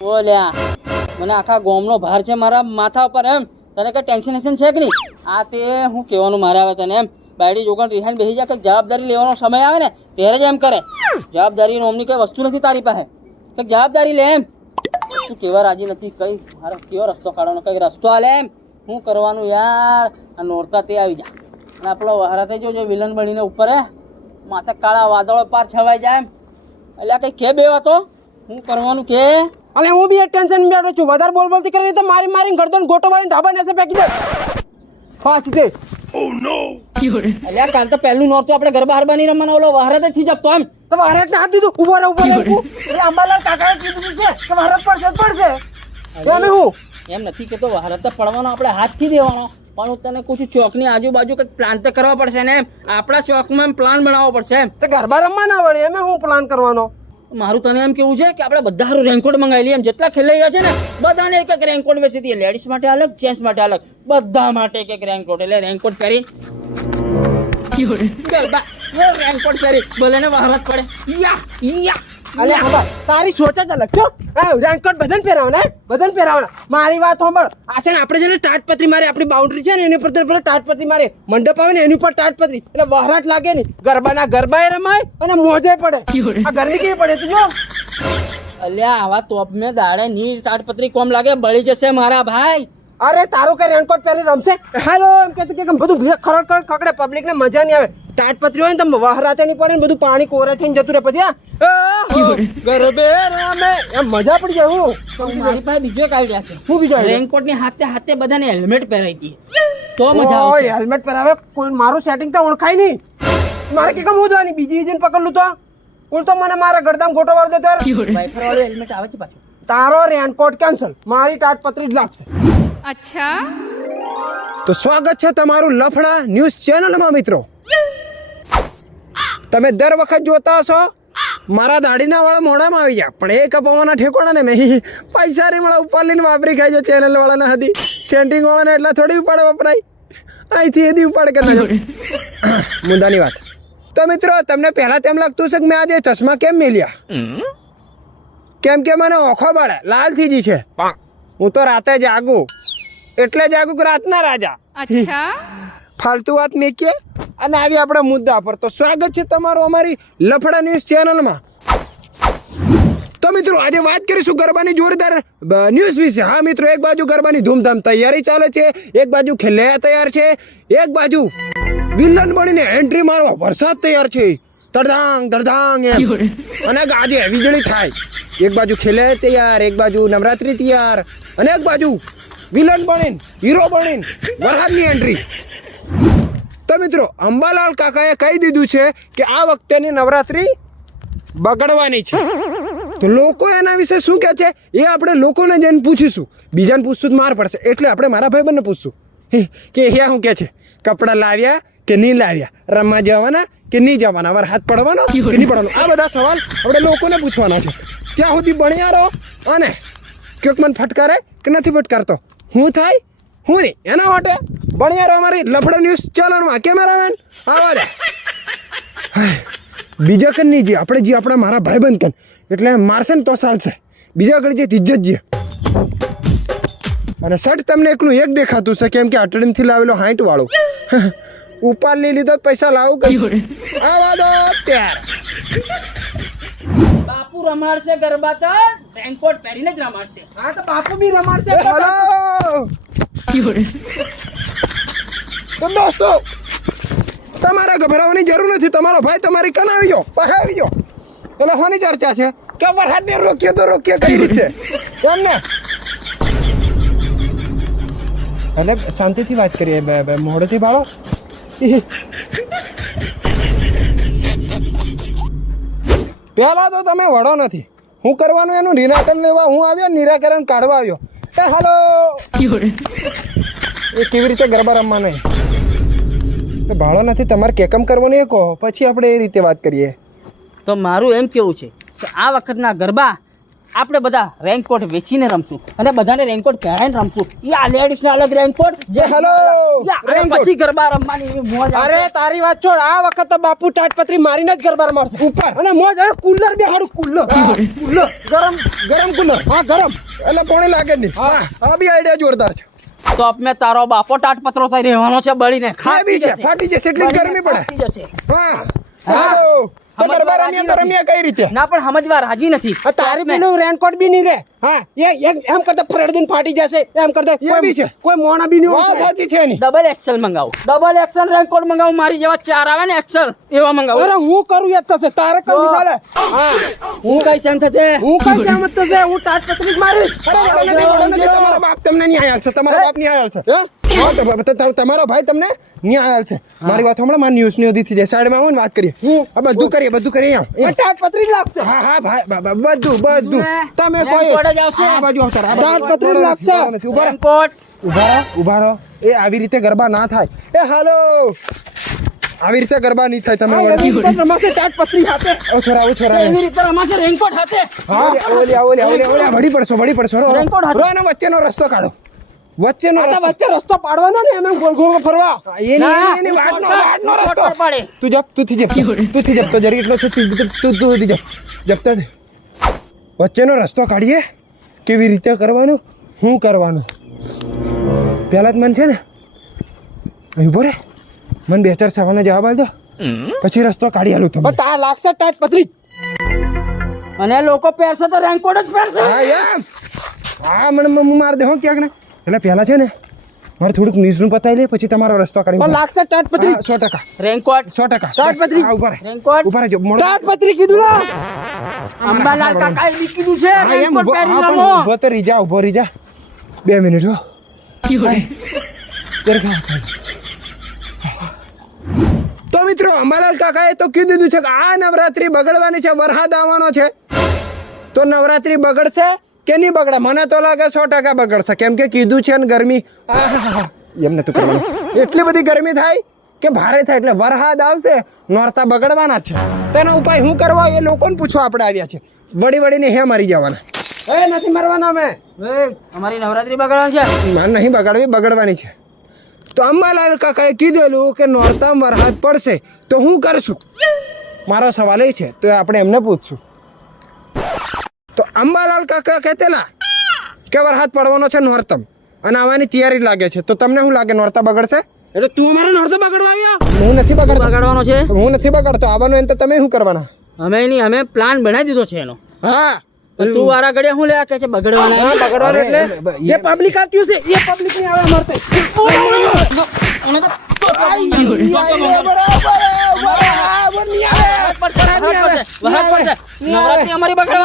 બોલ્યા મને આખા ગામનો ભાર છે મારા માથા ઉપર એમ તને કઈ ટેન્શન છે કે નહીં આ તે હું કહેવાનું મારે આવે તને એમ બાયડી જોગણ રિહાઈને બેસી જાય કે જવાબદારી લેવાનો સમય આવે ને ત્યારે જ એમ કરે જવાબદારી નોમની કઈ વસ્તુ નથી તારી પાસે કંઈક જવાબદારી લે એમ તું કેવા રાજી નથી કઈ મારો કેવો રસ્તો કાઢવાનો કઈ રસ્તો હાલે એમ શું કરવાનું યાર આ નોરતા તે આવી જાય અને આપણો વહારાતે જો વિલન બનીને ઉપર હે માથે કાળા વાદળો પાર છવાઈ જાય એમ એટલે કઈ કે બેવા તો શું કરવાનું કે અને હું બી ટેન્શન બેઠો છું વધારે બોલતી કરી તો મારી ગરદન ગોટો વાળીને ઢાબા નેસે ફેંકી દે ફાસ્ટ દે ઓ નો અલ્યા કાલ તો પહેલું નોરતું આપણે ગરબા હરબા નહીં રમવાનો ઓલો વહારત થી જપતો એમ તો વહારત ને હાથ દીધું ઉભો રહે એટલે અંબાલાલ કાકાએ કીધું છે કે વહારત પડશે એને હું એમ નથી કેતો વહારત તો પડવાનો આપણે હાથથી દેવાનો પણ હું તને પૂછું ચોકની આજુબાજુ કંઈક પ્લાન તો કરવા પડશે ને એમ આપણા ચોકમાં એમ પ્લાન બનાવવો પડશે એમ તો ગરબા રમવા ના વળે એમ હું પ્લાન કરવાનો મારું તને એમ કેવું છે કે આપણે બધા હારું રેનકોટ મંગાવી લઈએ એમ જેટલા ખેલાઈ છે ને બધાને એક એક રેનકોટ વેચી દઈએ લેડીઝ માટે અલગ જેન્ટ્સ માટે અલગ બધા માટે એક એક રેનકોટ એટલે રેનકોટ પહેરી રેનકોટ પહેરી ભલે ને વહારત પડે અલે હા તારી સોચ જ અલગ છો રેનકોટ બધાને પહેરાવવાના મારી વાત સાંભળ આ છે ને આપણે છે ને ટાટપત્રી મારે આપણી બાઉન્ડ્રી છે ને એની પર ટાટપત્રી મારે મંડપ આવે ને એની ઉપર ટાટપત્રી એટલે વહરાટ લાગે નહીં ગરબાના ગરબાએ રમાય અને મોજે પડે આ ગરમી કેવી પડે તું જો અલ્યા આવા તોપ મેં દાડે ની તાડપત્રી કોમ લાગે બળી જશે મારા ભાઈ અરે તારું કઈ રેનકોટ પહેરી રમશે હેલો એમ કહેતું કે બધું ખરડ ખકડે પબ્લિક ને મજા નહીં આવે ટાટપત્રી હોય ને તો વહરાતે નહીં પડે ને બધું પાણી કોરે થઈને જતું રહે પછી ગરબે રમે એમ મજા પડી જાય હું મારી પાસે બીજો એક આઈડિયા છે હું બીજો રેનકોટ ની હાથે બધાને હેલ્મેટ પહેરાવી દઈએ તો મજા આવશે હેલ્મેટ પહેરાવે કોઈ મારું સેટિંગ તો ઓળખાય નહીં મારે કે કેમ ઉજવાની બીજી એજન્ટ પકડલું તો હું તો મને મારા ગરદામ ગોટો વાળ દે ત્યારે વાઇફર વાળું હેલ્મેટ આવે છે પાછું તારો રેનકોટ કેન્સલ મારી ટાટપત્રી જ લાગશે અચ્છા તો સ્વાગત છે તમારું લફડા ન્યૂઝ ચેનલમાં મિત્રો તમે દર વખત જોતા હશો મારા દાઢીના વાળા મોઢામાં આવી ગયા પણ એ કપાવાના ઠેકોણા ને મેં પૈસા રી મળા ઉપર લઈને વાપરી ખાઈ જો ચેનલ વાળાના હતી સેન્ટિંગ વાળાને એટલા થોડી ઉપાડે વપરાય અહીંથી એદી ઉપાડ કે ના મુદ્દાની વાત તો મિત્રો તમને પહેલા તેમ લાગતું છે કે મેં આજે ચશ્મા કેમ મેલ્યા કેમ કે મને ઓખો બાળે લાલ થઈ જી છે હું તો રાતે જાગું એટલે જાગું કે રાતના રાજા અચ્છા ફાલતુ વાત મેકીએ અને આવી આપણા મુદ્દા પર તો સ્વાગત છે તમારું અમારી લફડા ન્યૂઝ ચેનલમાં તો મિત્રો આજે વાત કરીશું ગરબાની જોરદાર ન્યૂઝ વિશે હા મિત્રો એક બાજુ ગરબાની ધૂમધામ તૈયારી ચાલે છે એક બાજુ ખેલૈયા તૈયાર છે એક બાજુ વિલન બનીને એન્ટ્રી મારવા વરસાદ તૈયાર છે તડધાંગ એમ અને આજે વીજળી થાય એક બાજુ ખેલૈયા તૈયાર એક બાજુ નવરાત્રી તૈયાર અને એક બાજુ વિલન બનીને હીરો બનીને વરસાદની એન્ટ્રી તો મિત્રો અંબાલાલ કાકાએ કહી દીધું છે કે આ વખતેની નવરાત્રી બગડવાની છે તો લોકો એના વિશે શું કહે છે એ આપણે લોકોને જઈને પૂછીશું બીજાને પૂછશું તો માર પડશે એટલે આપણે મારા ભાઈબંધને પૂછશું કે અહીંયા શું કહે છે કપડાં લાવ્યા કે નહીં લાવ્યા રમવા જવાના કે નહીં જવાના વરસાદ પડવાનો કે નહીં પડવાનો આ બધા સવાલ આપણે લોકોને પૂછવાના છે ત્યાં સુધી બણ્યા રહો અને ક્યોક મને ફટકારે કે નથી ફટકારતો હું થાય હું નહીં એના માટે બણ્યા રહો અમારી લફડા ન્યૂઝ ચેનલમાં કેમેરામેન આવા દે બીજા કન નહીં જે આપણે જે આપણા મારા ભાઈબંધ કન એટલે મારશે ને તો ચાલશે બીજા આગળ જે ઇજ્જત જે અને શર્ટ તમને એકલું એક દેખાતું છે કેમ કે અટડીમથી લાવેલો 60 વાળું ઉપાડ લઈ લીધો પૈસા લાવું કઈ આવા દો ત્યાર બાપુ રમાડશે ગરબા તો રેનકોટ પહેરીને જ રમાડશે હા તો બાપુ બી રમાડશે હેલો તો દોસ્તો તમારે ગભરાવાની જરૂર નથી તમારો ભાઈ તમારી કન આવી જાઓ પાસે આવી જાઓ એટલે હોની ચર્ચા છે કે વરસાદને રોકીએ તો રોકીએ કઈ રીતે એમ ને એટલે શાંતિથી વાત કરીએ મોડેથી બાળો પહેલા તો તમે વડો નથી હું કરવાનું એનું નિરાકરણ લેવા હું આવ્યો નિરાકરણ કાઢવા આવ્યો એ હાલો એ કેવી રીતે ગરબા રમવા નહીં ભાડો નથી તમારે કેકમ કરવાનું એ કહો પછી આપણે એ રીતે વાત કરીએ તો મારું એમ કેવું છે કે આ વખતના ગરબા આપણે બધા રેનકોટ વેચીને રમશું અને બધાને રેનકોટ પહેરાઈને રમશું. યા લેડીઝને અલગ રેનકોટ જે હેલો, રેનકોટ. પછી ગરબા રમવાની એવી મોજ આવશે. અરે તારી વાત છોડ, આ વખત તો બાપુ તાટપત્રી મારીને જ ગરબા રમાડશે ઉપર અને મોજ. અરે કુલર બે હાડું કુલર કુલર ગરમ ગરમ કુલર. હા ગરમ. એટલે પોણે લાગે જ નહીં. હા, આ બી આઈડિયા જોરદાર છે. તો મેં તારો બાપો ટાટપત્રો થઈ રહેવાનો છે બળીને. આ બી છે, ફાટી જશે એટલી જ ગરમી પડે. ફાટી જશે. હા, હેલો. તો ગરબા રમ્યા તો રમ્યા કઈ રીતે? ના પણ સમજવા રાજી નથી. આ તારી પેલું રેનકોટ બી નહીં રે. હા એમ કરતા ફ્રેડદીન ફાટી જશે એમ કરતા એ બી છે. કોઈ મોણા બી નહીં વાત હોય. સાચી છે એની. ડબલ એક્સેલ મંગાવું. ડબલ એક્સેલ રેનકોટ મંગાવું. મારી જેવા 4 આવે ને એક્સેલ એવા મંગાવું. અરે હું કરું એ જ થશે, તારે કરું ચાલે. હું કઈ સેમ થશે. હું કઈ સહેમત થશે, હું તાટપત્રી જ મારીશ. અરે વડો નથી. તમારા બાપ તમને ન્યાય આલશે. તમારા બાપ ન્યાય આલશે. હા, તો તમારો ભાઈ તમને ન્યાય આલશે. મારી વાત હમણાં માર ન્યૂઝ ની ઓધી થઈ જાય. સાઈડમાં આવો ને વાત કરીએ. આ બધું કરીએ અહીંયા. પણ તાટપત્રી જ લાગશે. હા હા ભાઈ બધું તમે કોઈ રેનકોટ જ આવશે. આ બાજુ આવતા રહો. તાટપત્રી લાગશે. ઉભા રહો. રેનકોટ. ઉભા રહો. એ આવી રીતે ગરબા ના થાય. એ હાલો, આવી રીતે ગરબા નહીં થાય. તમે એવી રીતે રમાશે તાટપત્રી હાથે. ઓ છોરા એવી રીતે રમાશે રેનકોટ હાથે. ઓલી વળી પડશો. રેનકોટ હાથે. રો એનો વચ્ચેનો રસ્તો કાઢો. વચ્ચેનો આ તો રસ્તો. વચ્ચે રસ્તો પાડવાનો ને એમ ગોળ ગોળ ફરવા. એની વાટનો રસ્તો. પડે. તું જપ તો જરી એટલો છે. તું જપ તો વચ્ચેનો રસ્તો કાઢીએ. કેવી રીતે કરવાનું, શું કરવાનું. પહેલા જ મન છે ને અહીં બોરે મને 2-4 સવાલનો જવાબ આપજો, પછી રસ્તો કાઢી આલું તમને. પણ તાર લાગશે તાટપત્રી. અને લોકો પહેરશે તો રેનકોટ જ પહેરશે. હા એમ. હા મને માર દે હો ક્યાંક ને. એટલે પહેલા છે ને મારે થોડુંક ન્યૂઝનું પતાવી લે, પછી તમારો રસ્તો કાઢી. પણ લાગશે તાટપત્રી. 100%. રેનકોટ. 100%. તાટપત્રી. હા, ઉભા રહે. રેનકોટ. ઉભા રહેજો. મોડો. તાટપત્રી કીધું ને. અંબાલાલ કાકાએ બી કીધું છે હા, એમ રેનકોટ ઉભો. પહેરી હા, પણ રમો. ઉભો તો રીજા. 2 મિનિટ હો. તો મિત્રો અંબાલાલ કાકાએ તો કીધું દીધું છે કે આ નવરાત્રી બગડવાની છે, વરસાદ આવવાનો છે. તો નવરાત્રી બગડશે કે નહીં બગડે? મને તો લાગે 100% બગડશે. કેમ કે કીધું છે ને ગરમી એમ નતું કરવાનું. એટલી બધી ગરમી થાય કે ભારે થાય. એટલે વરસાદ આવશે, નોરતા બગડવાના જ છે. તેનો ઉપાય શું કરવા એ લોકોને પૂછવા આપણે આવ્યા છે. વળીને હે મરી જવાના. એ નથી મરવાના અમે. અમારી નવરાત્રી બગડવાની છે. મારે નહીં બગાડવી, બગડવાની છે. તો અંબાલાલ કાકાએ કીધેલું કે નોરતામાં વરસાદ પડશે તો હું કરશું. મારો સવાલ એ છે, તો આપણે એમને પૂછશું. તો અંબાલાલ કાકા કહેતેલા કે વરસાદ પડવાનો છે નોરતમ અને આવવાની તૈયારી લાગે છે. તો તમને શું લાગે, નોરતા બગડશે? એટલે તું મારા નોરતા બગડવા આવ્યો? હું નથી બગાડતો. બગાડવાનો છે. હું નથી બગાડતો. આવવાનું એને તો તમે શું કરવાના? અમે પ્લાન બનાવી દીધો છે એનો. હા તું વારા ઘડિયા શું લેવા કે છે બગડવાના? હા, બગડવાનું એટલે જે પબ્લિક આવતી હશે એ પબ્લિક ની આવે મરતે. અને તો નવરાત્રી અમારી બગડવા આવ્યો. પડશે વરસાદ? બગડશે અમારી નોરતી બગડશે.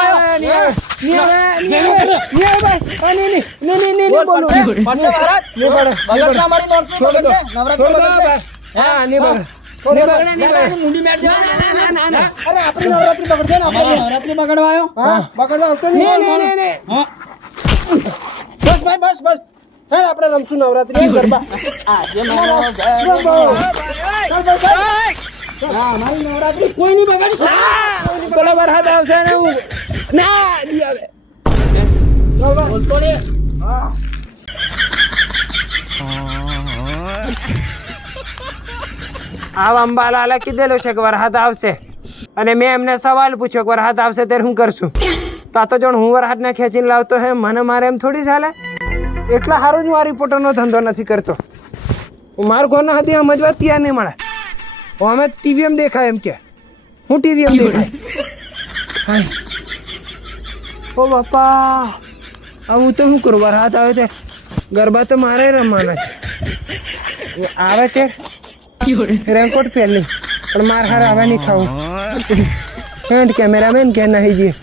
નવરાત્રી બગડશે. મુંડી મેટ દેવાની. અરે આપણી નવરાત્રી બગડશે ને. અમારી નવરાત્રી બગડવા આવ્યો. હા બગડવા આવતો નહીં. હા. બસ ભાઈ બસ હેડ આપણે રમશું નવરાત્રી ગરબા. આજે મારો હા મારી નવરાત્રી કોઈ નહીં બગાડી શકે. પેલા વરસાદ આવશે ને હું ના દી આવે. બોલતો ને. આ અંબાલાલે કીધેલું છે કે વરસાદ આવશે અને મેં એમને સવાલ પૂછ્યો કે વરસાદ આવશે ત્યારે શું કરશું. તો આ તો જો હું વરસાદને ખેંચીને લાવતો હે, મને મારે એમ થોડી ચાલે. એટલા સારું જ હું આ રિપોર્ટરનો ધંધો નથી કરતો. મારું ઘરના હતી સમજવા ત્યાં નહીં મળે. અમે ટીવી એમ દેખાય એમ કે હું ટીવી એમ દેખાય. ઓ બાપા, હવે હું તો શું કરું? વરસાદ આવે તે ગરબા તો મારે રમવાના છે. આવે ત્યારે રેનકોટ પહેરી પણ માર હાર આવે નહીં ખાવું. હેન્ડ કેમેરામેન કે નહીં જઈએ